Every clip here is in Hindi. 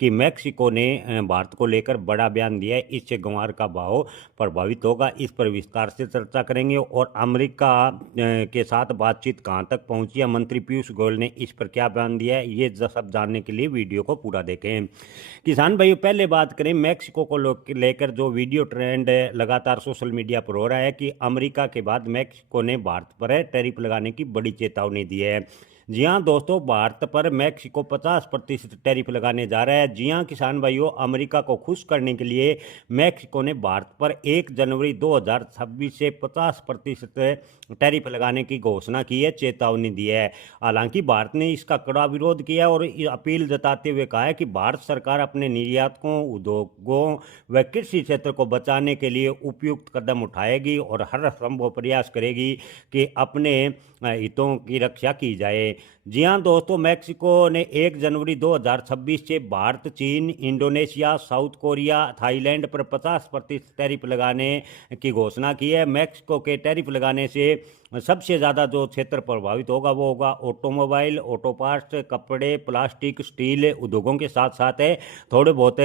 कि मैक्सिको ने भारत को लेकर बड़ा बयान दिया है, इससे ग्वार का भाव प्रभावित होगा। इस पर विस्तार से चर्चा करेंगे। और अमेरिका के साथ बातचीत कहाँ तक पहुंची है, मंत्री पीयूष गोयल ने इस पर क्या बयान दिया है, ये सब जानने के लिए वीडियो को पूरा देखें। किसान भाइयों, पहले बात करें मैक्सिको को लेकर जो वीडियो ट्रेंड लगातार सोशल मीडिया पर हो रहा है कि अमेरिका के बाद मैक्सिको ने भारत पर टैरिफ लगाने की बड़ी चेतावनी दी है। जी हाँ दोस्तों, भारत पर मैक्सिको 50% टैरिफ लगाने जा रहा है। जी हाँ किसान भाइयों, अमेरिका को खुश करने के लिए मैक्सिको ने भारत पर 1 जनवरी 2026 से 50% टैरिफ लगाने की घोषणा की है, चेतावनी दी है। हालांकि भारत ने इसका कड़ा विरोध किया और अपील जताते हुए कहा है कि भारत सरकार अपने निर्यातकों, उद्योगों व कृषि क्षेत्र को बचाने के लिए उपयुक्त कदम उठाएगी और हर संभव प्रयास करेगी कि अपने हितों की रक्षा की जाए। जी हाँ दोस्तों, मैक्सिको ने 1 जनवरी 2026 से भारत, चीन, इंडोनेशिया, साउथ कोरिया, थाईलैंड पर 50% टैरिफ लगाने की घोषणा की है। मैक्सिको के टैरिफ लगाने से सबसे ज़्यादा जो क्षेत्र प्रभावित होगा वो होगा ऑटोमोबाइल, ऑटो पार्ट्स, कपड़े, प्लास्टिक, स्टील उद्योगों के साथ साथ थोड़े बहुत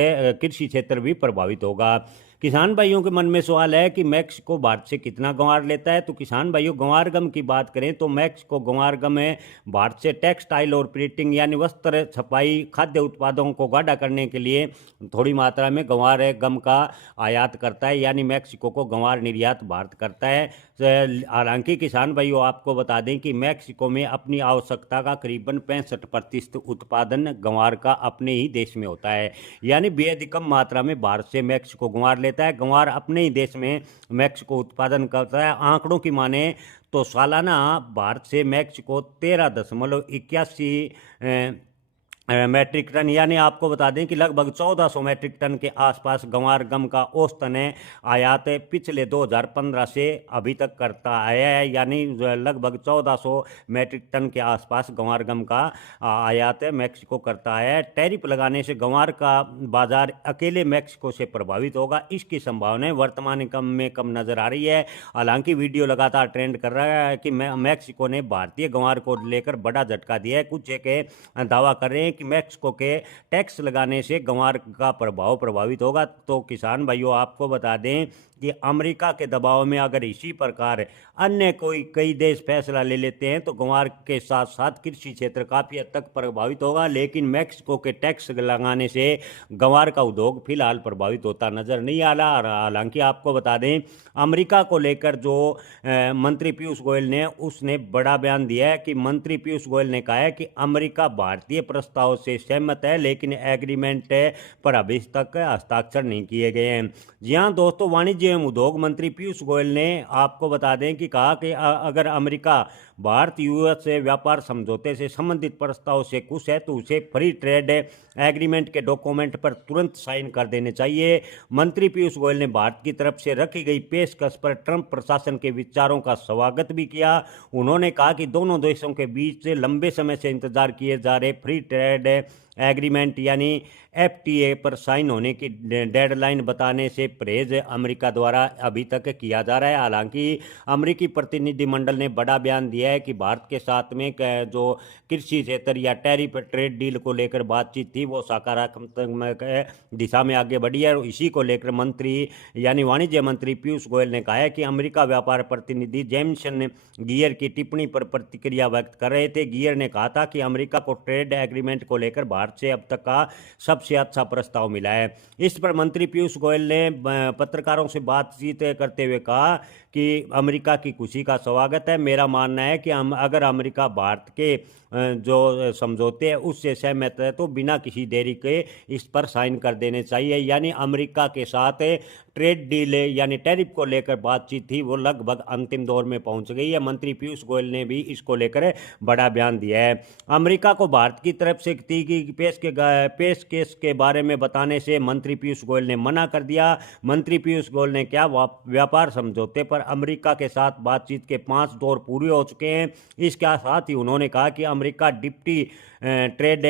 कृषि क्षेत्र भी प्रभावित होगा। किसान भाइयों के मन में सवाल है कि मैक्सिको भारत से कितना ग्वार लेता है। तो किसान भाइयों, ग्वार गम की बात करें तो मैक्सिको ग्वार गम है भारत से टेक्सटाइल और प्रिंटिंग यानी वस्त्र छपाई, खाद्य उत्पादों को गाढ़ा करने के लिए थोड़ी मात्रा में ग्वार गम का आयात करता है, यानी मैक्सिको को ग्वार निर्यात भारत करता है। हालांकि किसान भाइयों, आपको बता दें कि मैक्सिको में अपनी आवश्यकता का करीबन 65% उत्पादन ग्वार का अपने ही देश में होता है, यानी बेहद कम मात्रा में भारत से मैक्सिको ग्वार लेता है। ग्वार अपने ही देश में मैक्सिको उत्पादन करता है। आंकड़ों की माने तो सालाना भारत से मैक्सिको 13.81 मैट्रिक टन, यानी आपको बता दें कि लगभग 1400 मैट्रिक टन के आसपास ग्वार गम का औसतन आयात पिछले 2015 से अभी तक करता आया है, यानी लगभग 1400 मैट्रिक टन के आसपास ग्वार गम का आयात मैक्सिको करता है। टैरिफ लगाने से ग्वार का बाजार अकेले मैक्सिको से प्रभावित होगा, इसकी संभावना वर्तमान में कम नजर आ रही है। हालांकि वीडियो लगातार ट्रेंड कर रहा है कि मैक्सिको ने भारतीय ग्वार को लेकर बड़ा झटका दिया है। कुछ एक दावा कर रहे हैं कि मैक्सिको के टैक्स लगाने से ग्वार का प्रभाव प्रभावित होगा। तो किसान भाइयों, आपको बता दें कि अमेरिका के दबाव में अगर इसी प्रकार अन्य कई देश फैसला ले लेते हैं तो ग्वार के साथ साथ कृषि क्षेत्र काफ़ी हद तक प्रभावित होगा। लेकिन मैक्सिको के टैक्स लगाने से ग्वार का उद्योग फिलहाल प्रभावित होता नजर नहीं आ रहा। हालांकि आपको बता दें, अमेरिका को लेकर जो मंत्री पीयूष गोयल ने उसने बड़ा बयान दिया है कि मंत्री पीयूष गोयल ने कहा है कि अमेरिका भारतीय प्रस्ताव से सहमत है, लेकिन एग्रीमेंट पर अभी तक हस्ताक्षर नहीं किए गए हैं। जी हाँ दोस्तों, वाणिज्य एवं उद्योग मंत्री पीयूष गोयल ने आपको बता दें कि कहा कि अगर अमेरिका भारत यूएस से व्यापार समझौते से संबंधित प्रस्ताव से खुश है तो उसे फ्री ट्रेड एग्रीमेंट के डॉक्यूमेंट पर तुरंत साइन कर देने चाहिए। मंत्री पीयूष गोयल ने भारत की तरफ से रखी गई पेशकश पर ट्रंप प्रशासन के विचारों का स्वागत भी किया। उन्होंने कहा कि दोनों देशों के बीच से लंबे समय से इंतजार किए जा रहे फ्री ट्रेड एग्रीमेंट यानी एफटीए पर साइन होने की डेडलाइन बताने से परहेज अमेरिका द्वारा अभी तक किया जा रहा है। हालांकि अमेरिकी प्रतिनिधिमंडल ने बड़ा बयान दिया है कि भारत के साथ में जो कृषि क्षेत्र या टैरिफ ट्रेड डील को लेकर बातचीत थी वो सकारात्मक दिशा में आगे बढ़ी है। और इसी को लेकर मंत्री यानी वाणिज्य मंत्री पीयूष गोयल ने कहा है कि अमेरिका व्यापार प्रतिनिधि जेमसन गियर की टिप्पणी पर प्रतिक्रिया व्यक्त कर रहे थे। गियर ने कहा था कि अमेरिका को ट्रेड एग्रीमेंट को लेकर भारत से अब तक का सबसे अच्छा प्रस्ताव मिला है। इस पर मंत्री पीयूष गोयल ने पत्रकारों से बातचीत करते हुए कहा कि अमेरिका की खुशी का स्वागत है। मेरा मानना है कि अगर अमेरिका भारत के जो समझौते हैं उससे सहमत है तो बिना किसी देरी के इस पर साइन कर देने चाहिए। यानी अमेरिका के साथ ट्रेड डील यानी टैरिफ को लेकर बातचीत थी वो लगभग अंतिम दौर में पहुंच गई है। मंत्री पीयूष गोयल ने भी इसको लेकर बड़ा बयान दिया है। अमेरिका को भारत की तरफ से दी गई पेशकश के बारे में बताने से मंत्री पीयूष गोयल ने मना कर दिया। मंत्री पीयूष गोयल ने क्या व्यापार समझौते पर अमेरिका के साथ बातचीत के 5 दौर पूरे हो चुके हैं। इसके साथ ही उन्होंने कहा कि अमेरिका डिप्टी ट्रेड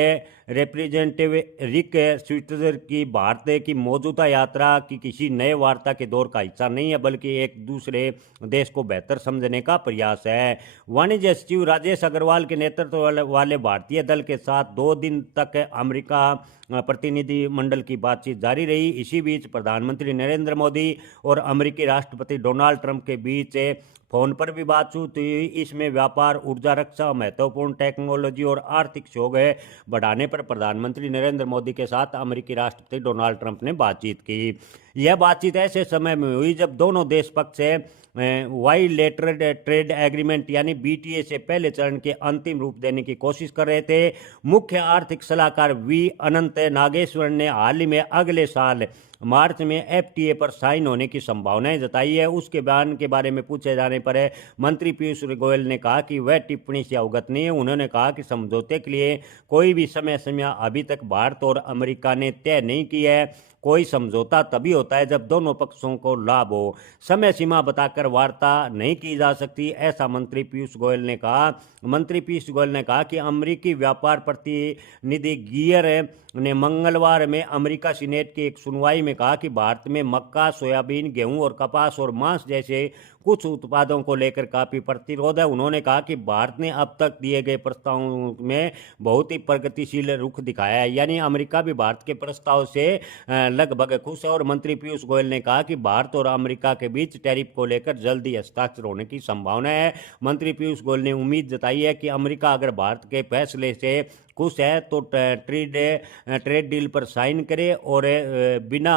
रिप्रेजेंटेटिव रिक स्विट्जर की भारत की मौजूदा यात्रा की किसी नए वार्ता के दौर का हिस्सा नहीं है, बल्कि एक दूसरे देश को बेहतर समझने का प्रयास है। वाणिज्य सचिव राजेश अग्रवाल के नेतृत्व वाले भारतीय दल के साथ 2 दिन तक अमेरिका प्रतिनिधिमंडल की बातचीत जारी रही। इसी बीच प्रधानमंत्री नरेंद्र मोदी और अमेरिकी राष्ट्रपति डोनाल्ड ट्रंप के बीच फोन पर भी बातचीत हुई। इसमें व्यापार, ऊर्जा, रक्षा, महत्वपूर्ण टेक्नोलॉजी और आर्थिक सहयोग बढ़ाने पर प्रधानमंत्री नरेंद्र मोदी के साथ अमेरिकी राष्ट्रपति डोनाल्ड ट्रंप ने बातचीत की। यह बातचीत ऐसे समय में हुई जब दोनों देश पक्ष बाइलेटरल ट्रेड एग्रीमेंट यानी बीटीए से पहले चरण के अंतिम रूप देने की कोशिश कर रहे थे। मुख्य आर्थिक सलाहकार वी अनंत नागेश्वरन ने हाल ही में अगले साल मार्च में एफटीए पर साइन होने की संभावनाएं जताई है। उसके बयान के बारे में पूछे जाने पर मंत्री पीयूष गोयल ने कहा कि वह टिप्पणी से अवगत नहीं है। उन्होंने कहा कि समझौते के लिए कोई भी समय सीमा अभी तक भारत और अमेरिका ने तय नहीं की है। कोई समझौता तभी होता है जब दोनों पक्षों को लाभ हो। समय सीमा बताकर वार्ता नहीं की जा सकती, ऐसा मंत्री पीयूष गोयल ने कहा। मंत्री पीयूष गोयल ने कहा कि अमेरिकी व्यापार प्रतिनिधि गियर ने मंगलवार में अमेरिका सीनेट की एक सुनवाई में कहा कि भारत में मक्का, सोयाबीन, गेहूं और कपास और मांस जैसे कुछ उत्पादों को लेकर काफ़ी प्रतिरोध है। उन्होंने कहा कि भारत ने अब तक दिए गए प्रस्तावों में बहुत ही प्रगतिशील रुख दिखाया है, यानी अमेरिका भी भारत के प्रस्ताव से लगभग खुश है। और मंत्री पीयूष गोयल ने कहा कि भारत और अमेरिका के बीच टैरिफ को लेकर जल्दी हस्ताक्षर होने की संभावना है। मंत्री पीयूष गोयल ने उम्मीद जताई है कि अमेरिका अगर भारत के फैसले से खुश है तो ट्रेड डील पर साइन करे और बिना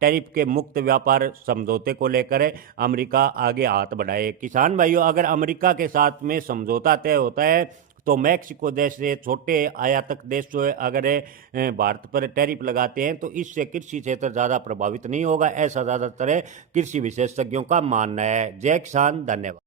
टैरिफ के मुक्त व्यापार समझौते को लेकर अमेरिका आगे हाथ बढ़ाए। किसान भाइयों, अगर अमेरिका के साथ में समझौता तय होता है तो मैक्सिको जैसे छोटे आयातक देश जो है अगर भारत पर टैरिफ लगाते हैं तो इससे कृषि क्षेत्र ज़्यादा प्रभावित नहीं होगा, ऐसा ज़्यादातर कृषि विशेषज्ञों का मानना है। जय किसान, धन्यवाद।